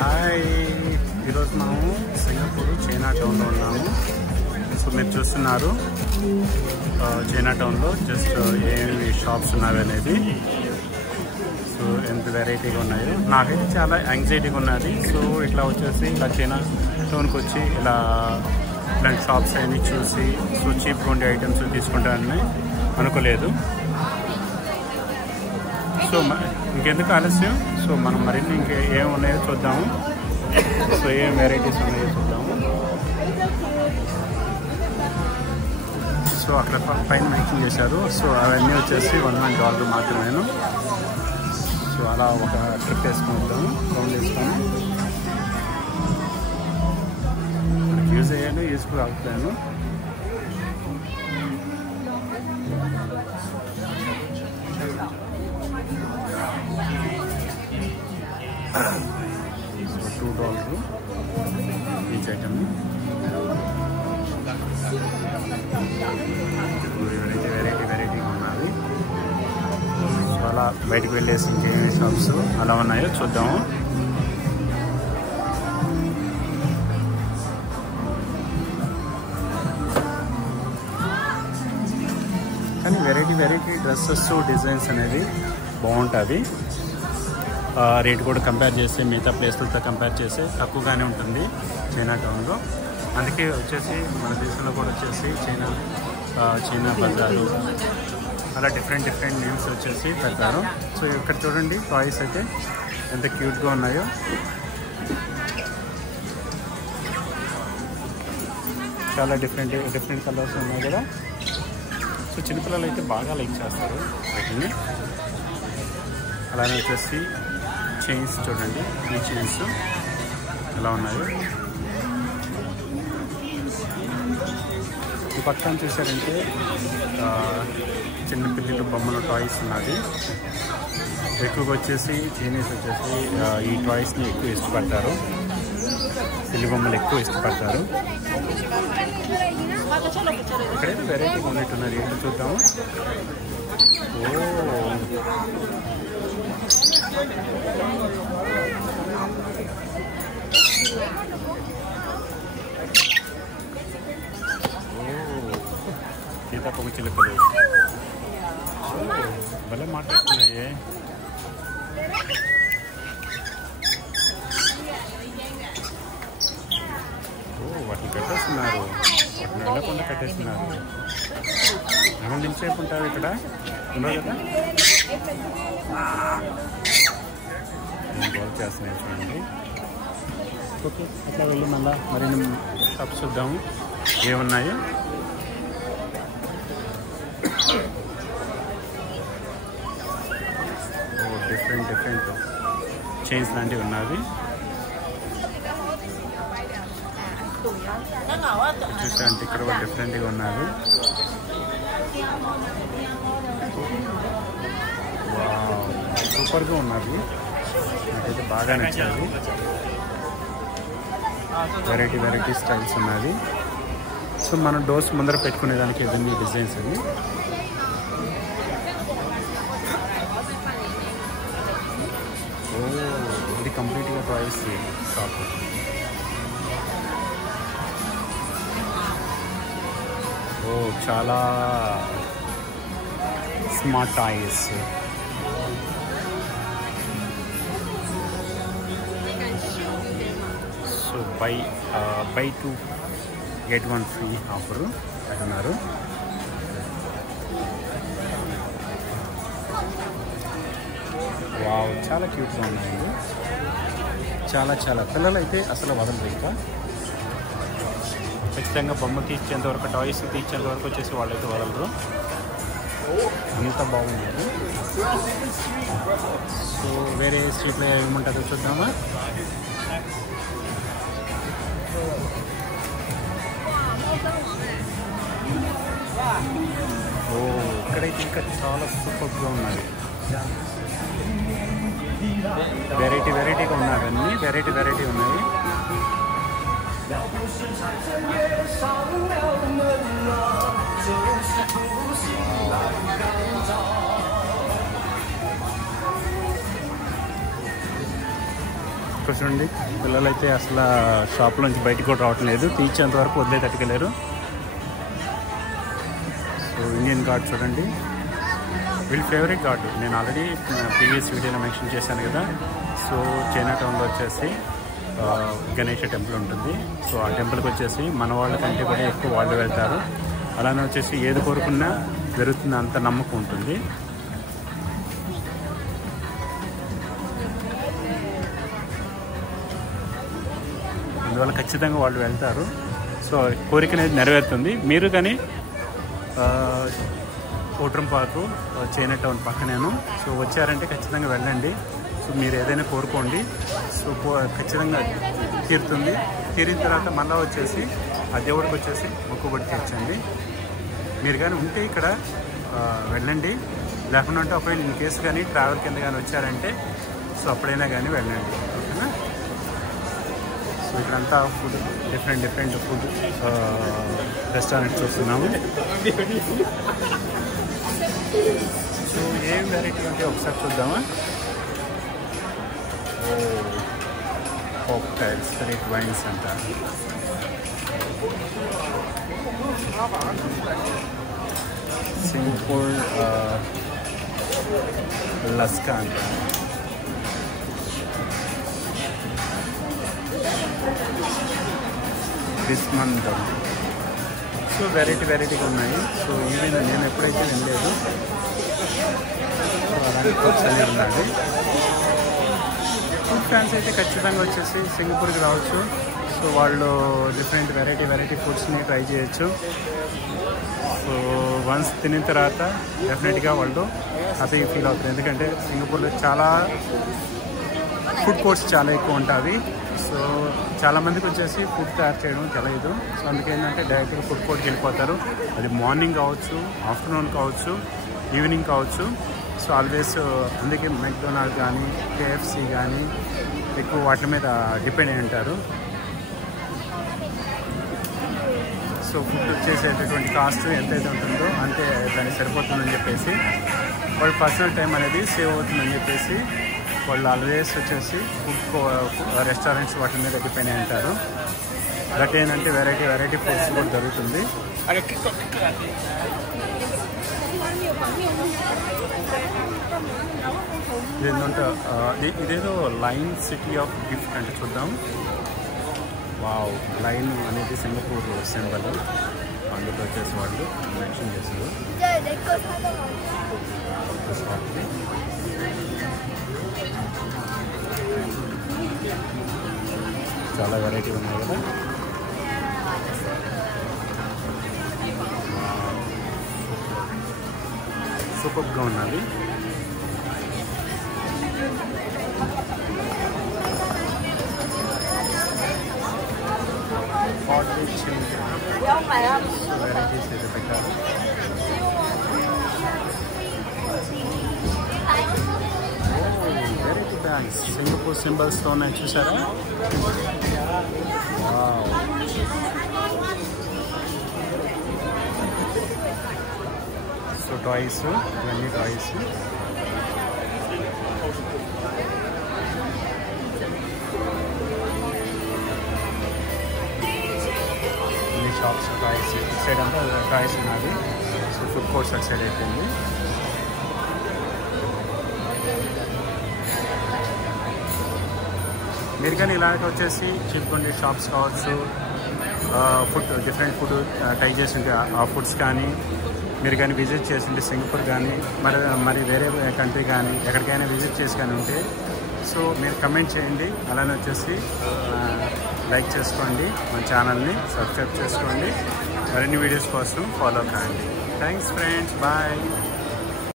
Hi, ఈరోజు మనము Singapore China టౌన్లో ఉన్నాము. సో మీరు చూస్తున్నారు చైనా టౌన్లో జస్ట్ ఏమి షాప్స్ ఉన్నవి అనేది. సో ఎంత వెరైటీగా ఉన్నాయో నాకైతే చాలా యాంగ్జైటీగా ఉన్నది. సో ఇట్లా వచ్చేసి ఇలా చైనా టౌన్కి వచ్చి ఇలాంటి షాప్స్ అన్నీ చూసి సో చీప్గా ఉండే ఐటమ్స్ తీసుకుంటానని అనుకోలేదు. సో ఇంకెందుకు ఆలస్యం, సో మనం మరిన్ని ఏం ఉన్నాయో చూద్దాము. సో ఏం వెరైటీస్ ఉన్నాయో చూద్దాము. సో అక్కడ పైన మేకింగ్ చేశారు. సో అవన్నీ వచ్చేసి $1 మాత్రమేను. సో అలా ఒక ట్రిప్ వేసుకుంటాము, రౌండ్ వేసుకొని యూజ్ అయ్యాను, యూజ్ఫుల్ అవుతాను. So $2 each item. వెరైటీగా ఉన్నది. సో అలా బయటకు వెళ్ళేసి ఇంకేమి షాప్స్ అలా ఉన్నాయో చూద్దాము. కానీ వెరైటీ డ్రెస్సెస్ డిజైన్స్ అనేది బాగుంటుంది. రేట్ కూడా కంపేర్ చేస్తే మిగతా ప్లేస్లతో కంపేర్ చేస్తే తక్కువగానే ఉంటుంది చైనా టౌన్లో. అందుకే వచ్చేసి మన దేశంలో కూడా వచ్చేసి చైనా బజారు అలా డిఫరెంట్ నేమ్స్ వచ్చేసి పెడతారు. సో ఇక్కడ చూడండి టాయ్స్ అయితే ఎంత క్యూట్గా ఉన్నాయో. చాలా డిఫరెంట్ కలర్స్ ఉన్నాయి కదా. సో చిన్నపిల్లలు అయితే బాగా లైక్ చేస్తారు వాటిని. అలానే వచ్చేసి చైన్స్ చూడండి, ఈ చైన్స్ ఎలా ఉన్నాయో. ఈ పక్కన చూసారంటే చిన్న పిల్లలు బొమ్మల టాయ్స్ ఉన్నది. ఎక్కువగా వచ్చేసి చైనీస్ వచ్చేసి ఈ టాయ్స్ని ఎక్కువ ఇష్టపడతారు. పిల్లి బొమ్మలు ఎక్కువ ఇష్టపడతారు. ఇక్కడైతే వెరైటీగా ఉన్నట్టున్నది, ఏంటో చూద్దాము. సీతాకోక చిలుకలు భలే మాట్లాడుతున్నాయే. వాటిని కట్టేస్తున్నారు, వాటిని వెళ్ళకుండా కట్టేస్తున్నారు. మనం నిలిచేపు ఉంటారు ఇక్కడ, ఉండవు కదా. గోల్ చేస్తున్నాయి చూడండి. ఓకే, అట్లా వెళ్ళి మళ్ళీ మరిన్ని షాప్స్ చూద్దాము ఏమున్నాయో. డిఫరెంట్ చైన్స్ లాంటివి ఉన్నవి. చూసారంటే ఇక్కడ కూడా డిఫరెంట్గా ఉన్నది. సూపర్గా ఉన్నది, నాకైతే బాగా నచ్చింది. వెరైటీ స్టైల్స్ ఉన్నది. సో మనం డోర్స్ ముందర పెట్టుకునేదానికి ఇవన్నీ డిజైన్స్ అవి. ఇది కంప్లీట్గా టాయ్స్ షాప్. చాలా smart toys. So by 2 get 1 free offer అంటున్నారు. వావ్, చాలా క్యూట్గా ఉన్నాయి. చాలా పిల్లలు అయితే అసలు వదలరు. ఇంకా ఖచ్చితంగా బొమ్మ తీర్చేంత వరకు, టాయ్స్ తీర్చేంత వరకు వచ్చేసి వాళ్ళైతే వదలరు. అంత బాగుంది. సో వేరే స్ట్రీట్లో ఏముంటుందో చూద్దామా. ఇక్కడైతే ఇంకా చాలా సూపర్గా ఉన్నది. వెరైటీగా ఉన్నాయి. అన్నీ వెరైటీ ఉన్నాయి. ఇక్కడ చూడండి, పిల్లలైతే అసలు షాప్లోంచి బయటకు కూడా రావటం లేదు, తీర్చేంత వరకు వదిలే తట్టుకెళ్ళారు. సో ఇండియన్ గార్డ్ చూడండి, వీళ్ళ ఫేవరెట్ గార్డు. నేను ఆల్రెడీ ప్రీవియస్ వీడియోలో మెన్షన్ చేశాను కదా. సో చైనా టౌన్లో వచ్చేసి గణేష టెంపుల్ ఉంటుంది. సో ఆ టెంపుల్కి వచ్చేసి మన వాళ్ళకంటే కూడా ఎక్కువ వాళ్ళు వెళ్తారు. అలానే వచ్చేసి ఏది కోరుకున్నా జరుగుతుంది, అంత నమ్మకం ఉంటుంది. అందువల్ల ఖచ్చితంగా వాళ్ళు వెళ్తారు. సో కోరిక అనేది నెరవేరుతుంది. మీరు కానీ ఓట్రం పార్కు చైనా టౌన్ పక్కనేను. సో వచ్చారంటే ఖచ్చితంగా వెళ్ళండి. సో మీరు ఏదైనా కోరుకోండి, సో ఖచ్చితంగా తీరుతుంది. తీరిన తర్వాత మళ్ళీ వచ్చేసి ఆ దేవుడికి వచ్చేసి మొక్కుబడి తీర్చండి. మీరు కానీ ఉంటే ఇక్కడ వెళ్ళండి, లేకుండా ఉంటే ఒకవేళ ఇన్ కేసు కానీ ట్రావెల్ కింద కానీ వచ్చారంటే సో అప్పుడైనా కానీ వెళ్ళండి, ఓకేనా. సో ఇక్కడంతా ఫుడ్ డిఫరెంట్ ఫుడ్ రెస్టారెంట్స్ చూస్తున్నాము. సో ఏం వెరైటీ ఉంటే ఒకసారి చూద్దామా. కాక్టైల్స్, రెడ్ వైన్స్ అంటారు. సింగపూర్ లస్కా అంటారు. బిస్మంతం. సో వెరైటీగా ఉన్నాయి. సో ఇవి నేను ఎప్పుడైతే వినలేదు. సో అలాంటి ఫుడ్స్ అన్నీ ఉన్నాయి. ఫుడ్ ఫ్యాన్స్ అయితే ఖచ్చితంగా వచ్చేసి సింగపూర్కి రావచ్చు. సో వాళ్ళు డిఫరెంట్ వెరైటీ ఫుడ్స్ని ట్రై చేయొచ్చు. సో వన్స్ తినిన తర్వాత డెఫినెట్గా వాళ్ళు హ్యాపీగా ఫీల్ అవుతారు. ఎందుకంటే సింగపూర్లో చాలా ఫుడ్ కోర్ట్స్ చాలా ఎక్కువ ఉంటాయి. సో చాలామందికి వచ్చేసి ఫుడ్ తయారు చేయడం తెలియదు. సో అందుకేంటంటే డైరెక్ట్గా ఫుడ్ కోర్ట్కి వెళ్ళిపోతారు. అది మార్నింగ్ కావచ్చు, ఆఫ్టర్నూన్ కావచ్చు, ఈవినింగ్ కావచ్చు. సో ఆల్వేస్ అందుకే మెక్డొనాల్డ్ కానీ కేఎఫ్సి కానీ ఎక్కువ వాటి మీద డిపెండ్ అయి ఉంటారు. సో ఫుడ్ వచ్చేసేటటువంటి కాస్ట్ ఎంతైతే ఉంటుందో అంతే దానికి సరిపోతుందని చెప్పేసి వాళ్ళ పర్సనల్ టైం అనేది సేవ్ అవుతుందని చెప్పేసి వాళ్ళు ఆల్వేస్ వచ్చేసి ఫుడ్ రెస్టారెంట్స్ వాటి మీద డిపెండ్ అయి ఉంటారు. బట్ ఏంటంటే వెరైటీ ఫుడ్స్ కూడా దొరుకుతుంది. ఇదేదో లైన్ సిటీ ఆఫ్ గిఫ్ట్ అంటే చూద్దాం. వావ్, లైన్ అనేది సింగపూర్ సింబల్. అందులో వచ్చేసి వాళ్ళు మెన్షన్ చేశారు. చాలా వెరైటీ ఉన్నాయి కదా. సూపర్గా ఉన్నది. వెరైటీస్ అయితే పెట్టారు. వెరైటీ బ్యాగ్స్ సింగపూర్ సింబల్స్తో ఉన్నాయి, చూసారా. సో టాయ్స్, ఇవన్నీ టాయ్స్. షాప్స్ టాయ్స్ ఇటు సైడ్ అంతా టాయ్స్ ఉన్నది. సో ఫుడ్ కోర్ట్స్ అటు సైడ్ అయిపోయింది. మీరు కానీ ఇలాంటి వచ్చేసి చిల్కొండ షాప్స్ కావచ్చు, ఫుడ్ డిఫరెంట్ ఫుడ్ ట్రై చేసింటే ఆ ఫుడ్స్ కానీ మీరు కానీ విజిట్ చేసింటే సింగపూర్ కానీ మరి వేరే కంట్రీ కానీ ఎక్కడికైనా విజిట్ చేసి కానీ ఉంటే సో మీరు కమెంట్ చేయండి. అలానే వచ్చేసి లైక్ చేసుకోండి, మన ఛానల్ని సబ్స్క్రైబ్ చేసుకోండి. మరిన్ని వీడియోస్ కోసం ఫాలో కాండి. Thanks friends, bye.